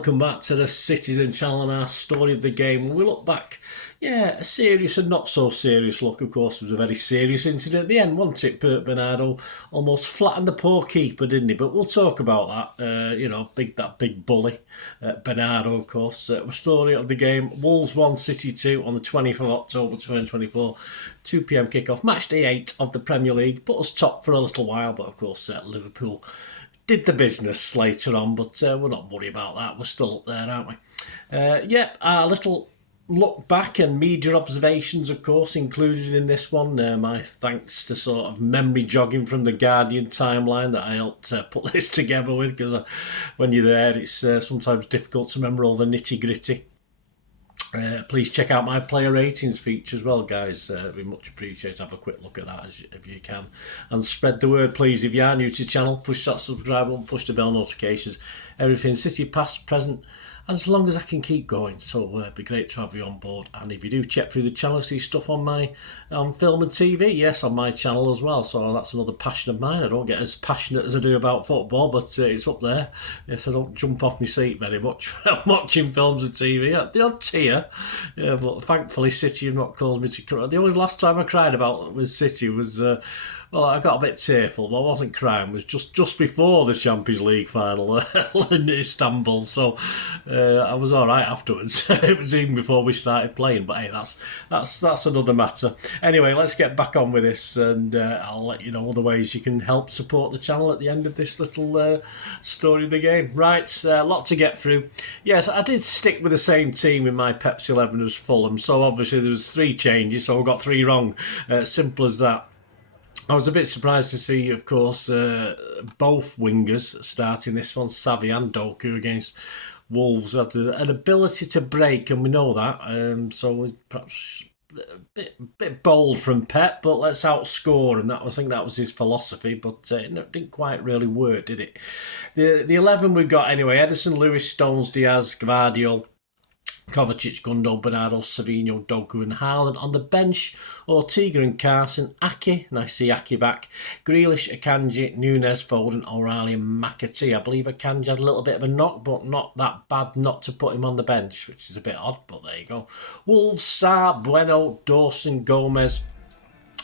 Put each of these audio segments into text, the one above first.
welcome back to the Citizen channel and our story of the game. We look back, a serious and not so serious look. Of course, it was a very serious incident at the end, wasn't it? Bernardo almost flattened the poor keeper, didn't he? But we'll talk about that. That big bully, Bernardo, of course. Story of the game: Wolves 1, City 2 on the 20th of October 2024, 2 p.m. kickoff. Match day 8 of the Premier League. Put us top for a little while, but of course, Liverpool did the business later on, but we're not worried about that. We're still up there, aren't we? Our little look back and media observations, of course, included in this one. My thanks to sort of memory jogging from the Guardian timeline that I helped put this together with, because when you're there, it's sometimes difficult to remember all the nitty-gritty. Please check out my player ratings feature as well, guys. We much appreciate. Have a quick look at that if you can, and spread the word, please. If you are new to the channel, push that subscribe button, push the bell notifications, everything City past, present, and as long as I can keep going. So it'd be great to have you on board. And if you do check through the channel, see stuff on my film and TV, yes, on my channel as well. So that's another passion of mine. I don't get as passionate as I do about football, but it's up there. Yes, I don't jump off my seat very much watching films and TV. The odd tear, but thankfully City have not caused me to cry. The only last time I cried about with City was I got a bit tearful, but I wasn't crying. It was just before the Champions League final in Istanbul, so I was all right afterwards. It was even before we started playing, but hey, that's another matter. Anyway, let's get back on with this, and I'll let you know other ways you can help support the channel at the end of this little story of the game. Right, a lot to get through. Yes, I did stick with the same team in my Pepsi 11 as Fulham, so obviously there was 3 changes, so I got 3 wrong. Simple as that. I was a bit surprised to see, of course, both wingers starting this one, Xavi and Doku, against Wolves. Had an ability to break, and we know that. So perhaps a bit bold from Pep, but let's outscore him. I think that was his philosophy, but it didn't quite really work, did it? The 11 we got anyway: Ederson, Lewis, Stones, Diaz, Gvardiol, Kovacic, Gundo, Bernardo, Savinho, Doku and Haaland. On the bench, Ortega and Carson, Ake, and I see Ake back, Grealish, Akanji, Nunes, Foden, O'Reilly and McAtee. I believe Akanji had a little bit of a knock, but not that bad not to put him on the bench, which is a bit odd, but there you go. Wolves, Sarr, Bueno, Dawson, Gomez,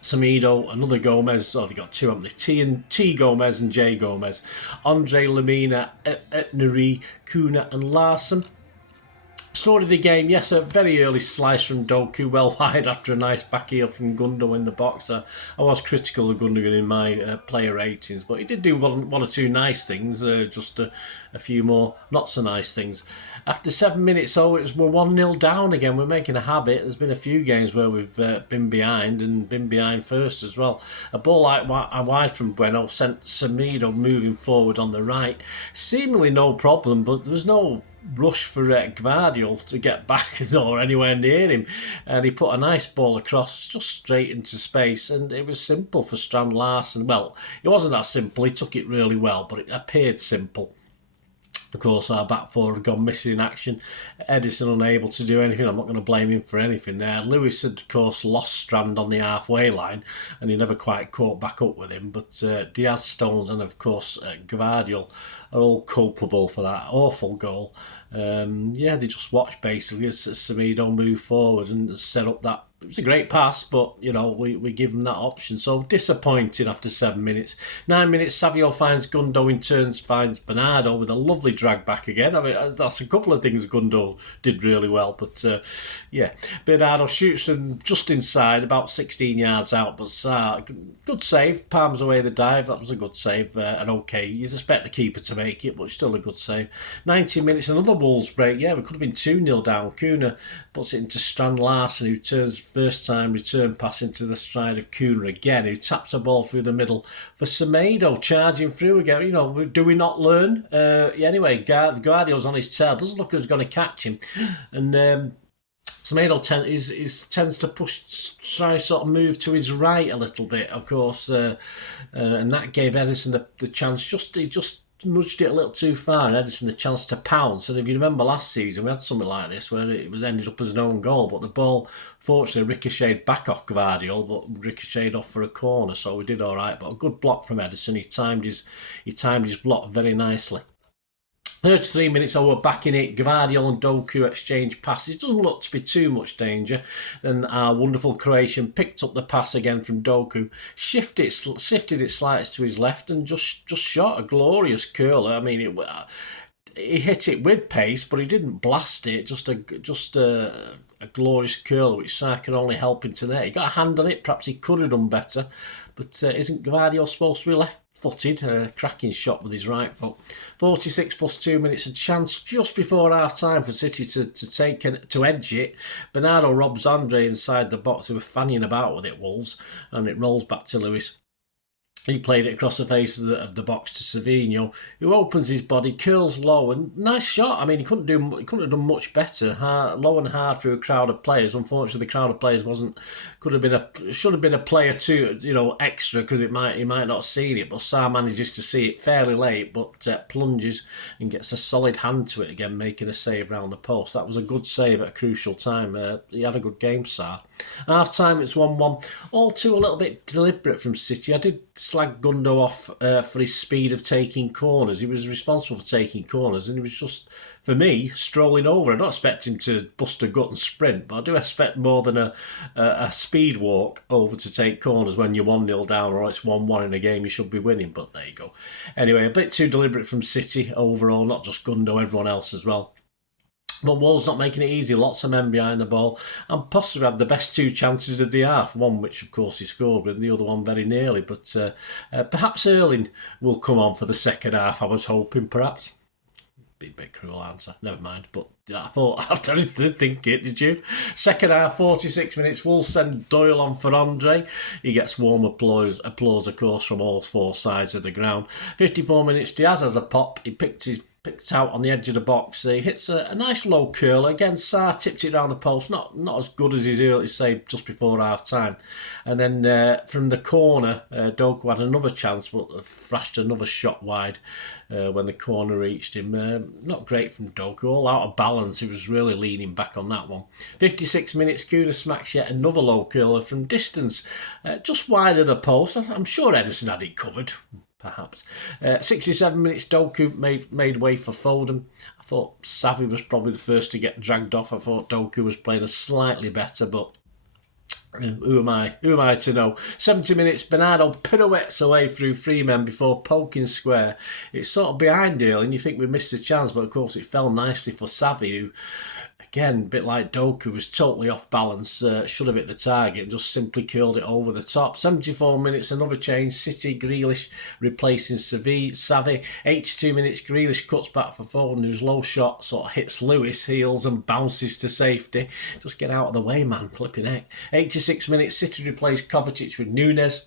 Semedo, another Gomez. They got 2, haven't they? T Gomez and J Gomez. Andre Lemina, Etneri, Kuna and Larson. Story of the game, yes, a very early slice from Doku, well wide after a nice back heel from Gundo in the box. I was critical of Gundogan in my player ratings, but he did do one or two nice things, just a few more not so nice things. After 7 minutes, we're 1-0 down again. We're making a habit. There's been a few games where we've been behind and been behind first as well. A ball like wide from Bueno sent Semedo moving forward on the right. Seemingly no problem, but there was no rush for Gvardiol to get back or anywhere near him, and he put a nice ball across just straight into space, and it was simple for Strand Larsen. Well, it wasn't that simple. He took it really well, but it appeared simple. Of course, our back four had gone missing in action. Ederson unable to do anything. I'm not going to blame him for anything there. Lewis had, of course, lost Strand on the halfway line, and he never quite caught back up with him. But Diaz, Stones, and of course Gvardiol are all culpable for that awful goal. They just watched basically as Semedo moved forward and set up that. It was a great pass, but we give them that option. So disappointing after 7 minutes. 9 minutes, Savio finds Gundo in turns, finds Bernardo with a lovely drag back again. I mean, that's a couple of things Gundo did really well, but Bernardo shoots them just inside, about 16 yards out, but good save, palms away the dive. That was a good save, and okay, you'd expect the keeper to make it, but still a good save. 90 minutes, another Wolves break. We could have been 2-0 down. Kuna puts it into Strand Larsen, who turns first time return pass into the stride of Kuna again, who taps a ball through the middle for Semedo, charging through again. Do we not learn? Anyway, Guardiola's on his tail, doesn't look like he's going to catch him, and Semedo tends to try sort of move to his right a little bit, of course, and that gave Ederson the chance. He just nudged it a little too far, and Ederson the chance to pounce. And if you remember last season, we had something like this where it was ended up as an own goal, but the ball fortunately ricocheted back off Gvardiol, but ricocheted off for a corner, so we did all right. But a good block from Ederson. He timed his block very nicely. 33 minutes, we're back in it. Gvardiol and Doku exchange passes. It doesn't look to be too much danger. Then our wonderful Croatian picked up the pass again from Doku, sifted it slightly to his left, and just shot a glorious curler. I mean, he hit it with pace, but he didn't blast it. Just a glorious curler, which Sarr can only help him to there. He got a hand on it. Perhaps he could have done better, but isn't Gvardiol supposed to be left-footed? Cracking shot with his right foot. 46 plus 2 minutes, a chance just before half time for City to edge it. Bernardo robs Andre inside the box. They were fanning about with it, Wolves, and it rolls back to Lewis. He played it across the face of the box to Savinho, who opens his body, curls low, and nice shot. I mean, he couldn't have done much better. Low and hard through a crowd of players. Unfortunately, the crowd of players should have been a player too, extra, because he might not have seen it. But Sarr manages to see it fairly late, but plunges and gets a solid hand to it again, making a save round the post. That was a good save at a crucial time. He had a good game, Sarr. Half time, it's 1-1. All too a little bit deliberate from City. I did slag Gundo off for his speed of taking corners. He was responsible for taking corners, and he was just, for me, strolling over. I don't expect him to bust a gut and sprint, but I do expect more than a speed walk over to take corners when you're 1-0 down or it's 1-1 in a game you should be winning, but there you go. Anyway, a bit too deliberate from City overall, not just Gundo, everyone else as well. But Wolves not making it easy, lots of men behind the ball, and possibly had the best two chances of the half, one which of course he scored with, and the other one very nearly, but perhaps Erling will come on for the second half, I was hoping, perhaps. Be a bit cruel answer, never mind, but I didn't think it, did you? Second half, 46 minutes, Wolves send Doyle on for Andre. He gets warm applause of course, from all four sides of the ground. 54 minutes, Diaz has a pop, he picked out on the edge of the box. He hits a nice low curler. Again, Sarr tipped it around the post. Not as good as his early save just before half time. And then from the corner, Doku had another chance, but flashed another shot wide when the corner reached him. Not great from Doku. All out of balance. He was really leaning back on that one. 56 minutes, Kuna smacks yet another low curler from distance. Just wide of the post. I'm sure Edison had it covered. Perhaps. 67 minutes, Doku made way for Foden. I thought Savvy was probably the first to get dragged off. I thought Doku was playing a slightly better, but who am I to know? 70 minutes, Bernardo pirouettes away through three men before poking square. It's sort of behind Dale, and you think we missed a chance, but of course it fell nicely for Savvy, who, again, a bit like Doku, was totally off balance, should have hit the target and just simply curled it over the top. 74 minutes, another change. City, Grealish replacing Savvy. 82 minutes, Grealish cuts back for Foden, whose low shot sort of hits Lewis, heels and bounces to safety. Just get out of the way, man, flipping heck. 86 minutes, City replaced Kovacic with Nunes.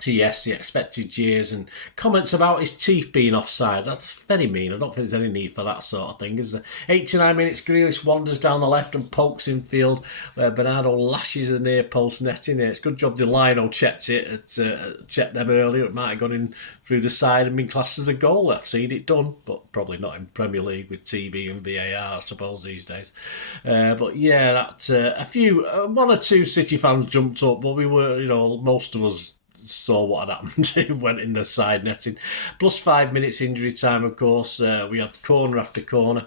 So yes, the expected jeers and comments about his teeth being offside. That's very mean. I don't think there's any need for that sort of thing, is there? 89 minutes, Grealish wanders down the left and pokes in field, where Bernardo lashes the near post netting it. It's a good job the Lino checked them earlier. It might have gone in through the side and been classed as a goal. I've seen it done, but probably not in Premier League with TV and VAR, I suppose, these days. But yeah, that one or two City fans jumped up, but we were, most of us saw what had happened. It went in the side netting. Plus 5 minutes injury time, of course. We had corner after corner.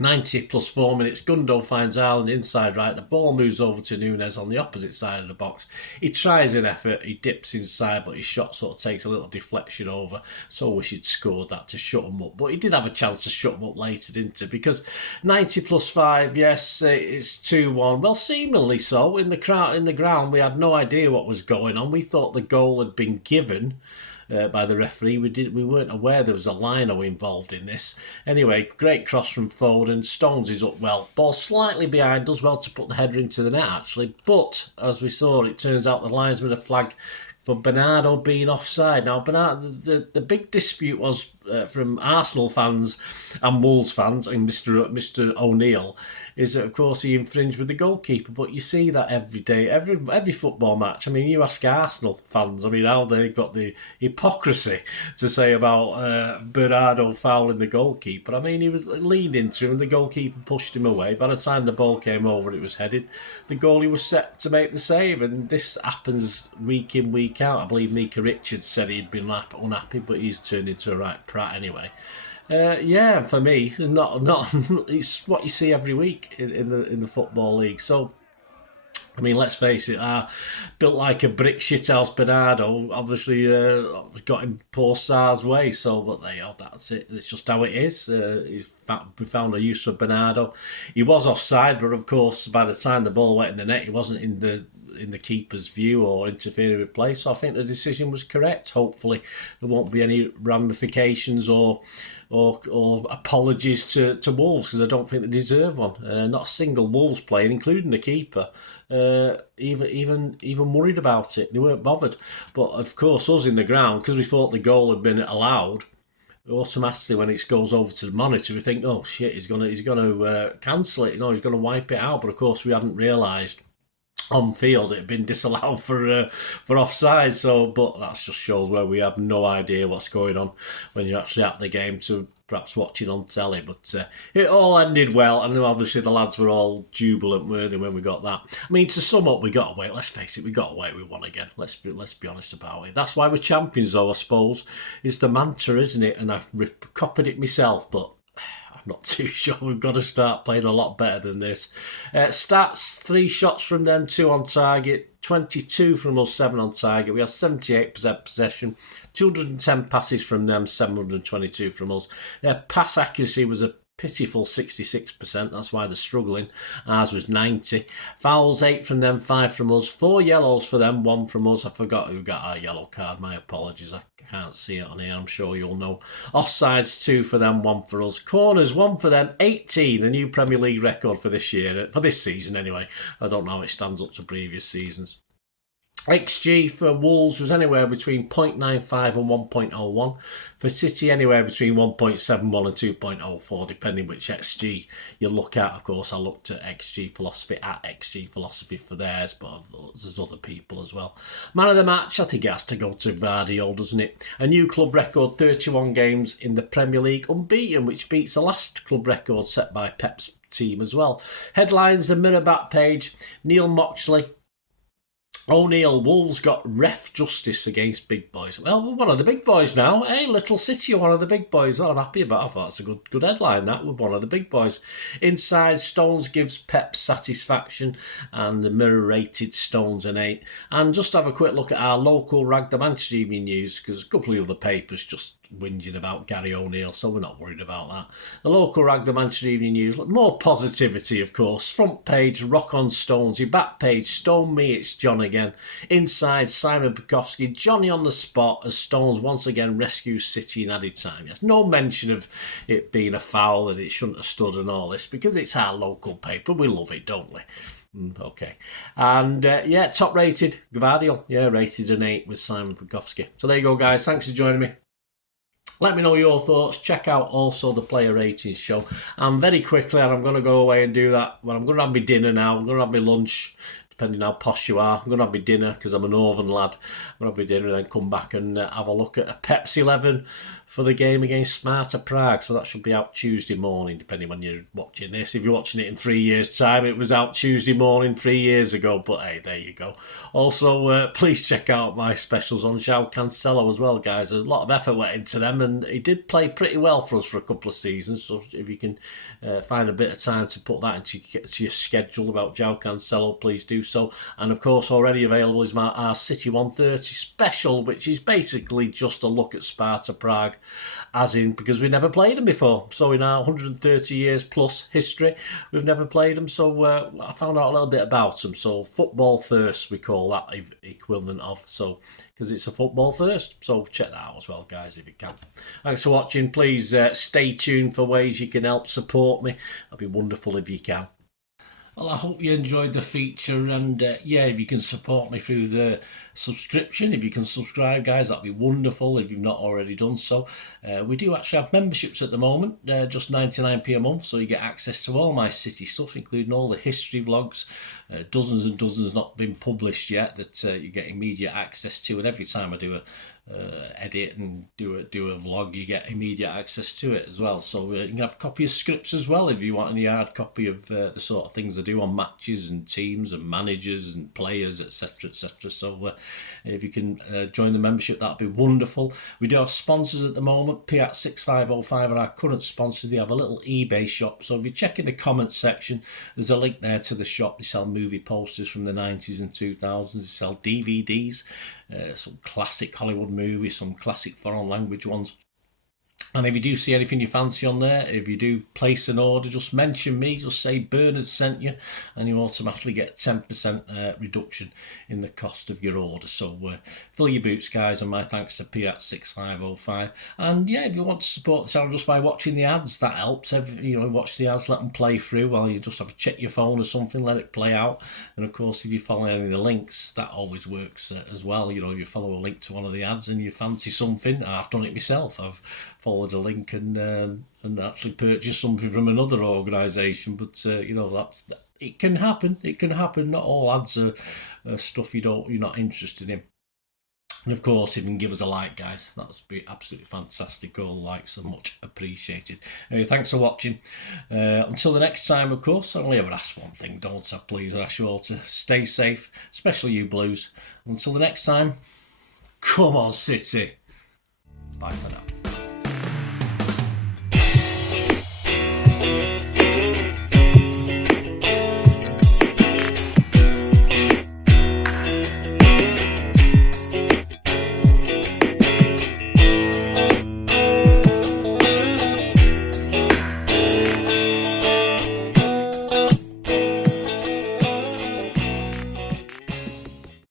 90 plus 4 minutes, Gundo finds Ireland inside right. The ball moves over to Nunes on the opposite side of the box. He tries an effort, he dips inside, but his shot sort of takes a little deflection over. So wish he'd scored that to shut him up. But he did have a chance to shut him up later, didn't he? Because 90 plus 5, yes, it's 2-1. Well, seemingly so. In the ground, we had no idea what was going on. We thought the goal had been given by the referee. We weren't aware there was a lino involved in this. Anyway, great cross from Foden. Stones is up well. Ball slightly behind, does well to put the header into the net actually. But as we saw, it turns out the linesman had a flag for Bernardo being offside. Now, Bernardo, the big dispute was from Arsenal fans and Wolves fans and Mr. O'Neill, is that of course he infringed with the goalkeeper. But you see that every day, every football match. I mean, you ask Arsenal fans, I mean, how they've got the hypocrisy to say about Bernardo fouling the goalkeeper. I mean, he was leaned into him and the goalkeeper pushed him away. By the time the ball came over, it was headed. The goalie was set to make the save, and this happens week in, week out. I believe Mika Richards said he'd been unhappy, but he's turned into a right prat anyway. Yeah, for me, not it's what you see every week in the football league. So I mean, let's face it, built like a brick shithouse Bernardo obviously got him poor Sar's way. So, but there you go, that's it. It's just how it is. We found a use for Bernardo. He was offside, but of course, by the time the ball went in the net, he wasn't in the keeper's view or interfering with play. So I think the decision was correct. Hopefully, there won't be any ramifications or apologies to Wolves, because I don't think they deserve one. Not a single Wolves player, including the keeper, even worried about it. They weren't bothered. But of course, us in the ground, because we thought the goal had been allowed, automatically when it goes over to the monitor, we think, oh shit, he's gonna cancel it. He's gonna wipe it out. But of course, we hadn't realised on field it had been disallowed for offside. So, but that just shows where we have no idea what's going on when you're actually at the game to perhaps watching on telly. But it all ended well, and obviously the lads were all jubilant, weren't they, when we got that. I mean, to sum up, we got away. Let's face it, we got away. We won again. Let's be honest about it. That's why we're champions, though. I suppose it's the mantra, isn't it? And I've copied it myself, but not too sure. We've got to start playing a lot better than this. Stats: 3 shots from them, 2 on target, 22 from us, 7 on target. We had 78% possession, 210 passes from them, 722 from us. Their pass accuracy was a pitiful 66%. That's why they're struggling. Ours was 90. Fouls: 8 from them, 5 from us. 4 yellows for them, 1 from us. I forgot who got our yellow card. My apologies. I can't see it on here. I'm sure you'll know. Offsides: 2 for them, 1 for us. Corners: 1 for them, 18. A new Premier League record for this year. For this season, anyway. I don't know how it stands up to previous seasons. XG for Wolves was anywhere between 0.95 and 1.01. For City, anywhere between 1.71 and 2.04, depending which XG you look at. Of course, I looked at XG Philosophy for theirs, but there's other people as well. Man of the match, I think it has to go to Vardio, doesn't it? A new club record, 31 games in the Premier League, unbeaten, which beats the last club record set by Pep's team as well. Headlines: the Mirror back page, Neil Moxley. O'Neill: Wolves got ref justice against big boys. Well, we're one of the big boys now. Hey, Little City are one of the big boys. Well, I'm happy about it. I thought that's a good headline, that. We're one of the big boys. Inside: Stones gives Pep satisfaction, and the Mirror rated Stones an 8. And just have a quick look at our local Rag the Manchester Evening News, because a couple of other papers just whinging about Gary O'Neill, so we're not worried about that. The local Rag the Manchester Evening News, more positivity, of course. Front page: rock on Stonesy. Back page: stone me, it's John again. Inside: Simon Bukowski, Johnny on the spot as Stones once again rescues City in added time. Yes, no mention of it being a foul and it shouldn't have stood and all this, because it's our local paper. We love it, don't we? Okay. And top rated, Gvardiol. Yeah, rated an 8 with Simon Bukowski. So there you go, guys. Thanks for joining me. Let me know your thoughts. Check out also the player ratings show. And very quickly, and I'm going to go away and do that. Well, I'm going to have my dinner now. I'm going to have my lunch, depending how posh you are. I'm going to have my dinner because I'm a northern lad. I'm going to have my dinner and then come back and have a look at a Pepsi 11 for the game against Sparta Prague. So that should be out Tuesday morning, depending when you're watching this. If you're watching it in 3 years' time, it was out Tuesday morning 3 years ago. But hey, there you go. Also, please check out my specials on João Cancelo as well, guys. A lot of effort went into them, and he did play pretty well for us for a couple of seasons. So if you can find a bit of time to put that into your schedule about João Cancelo, please do so. And of course, already available is our City 130 special, which is basically just a look at Sparta Prague, as in, because we never played them before. So in our 130 years plus history, we've never played them. So I found out a little bit about them. So football first, we call that equivalent of. So because it's a football first. So check that out as well, guys, if you can. Thanks for watching. Please stay tuned for ways you can help support me. That'd be wonderful if you can. Well, I hope you enjoyed the feature, and if you can support me through the subscription, if you can subscribe, guys, that'd be wonderful if you've not already done so. We do actually have memberships at the moment, just 99p a month, so you get access to all my City stuff, including all the history vlogs, dozens and dozens not been published yet that you get immediate access to, and every time I do a edit and do a vlog, you get immediate access to it as well. So you can have a copy of scripts as well if you want any hard copy of the sort of things I do on matches and teams and managers and players, etc, etc. So If you can join the membership, that'd be wonderful. We do have sponsors at the moment. P6505 are our current sponsors. They have a little eBay shop. So if you check in the comments section, there's a link there to the shop. They sell movie posters from the 90s and 2000s. They sell DVDs, some classic Hollywood movies, some classic foreign language ones. And if you do see anything you fancy on there, if you do place an order, just mention me, just say Bernard sent you, and you automatically get 10% reduction in the cost of your order. So fill your boots, guys, and my thanks to P6505. And yeah, if you want to support the channel just by watching the ads, that helps. Watch the ads, let them play through while you just have to check your phone or something, let it play out. And of course, if you follow any of the links, that always works as well. If you follow a link to one of the ads and you fancy something, I've done it myself. I've followed a link and actually purchase something from another organisation, but it can happen. It can happen. Not all ads are stuff you're not interested in. And of course, if you can give us a like, guys, that would be absolutely fantastic. All likes are much appreciated. Anyway, thanks for watching. Until the next time, of course, I only ever ask one thing, don't I? Please, I ask you all to stay safe, especially you Blues. Until the next time, come on, City. Bye for now.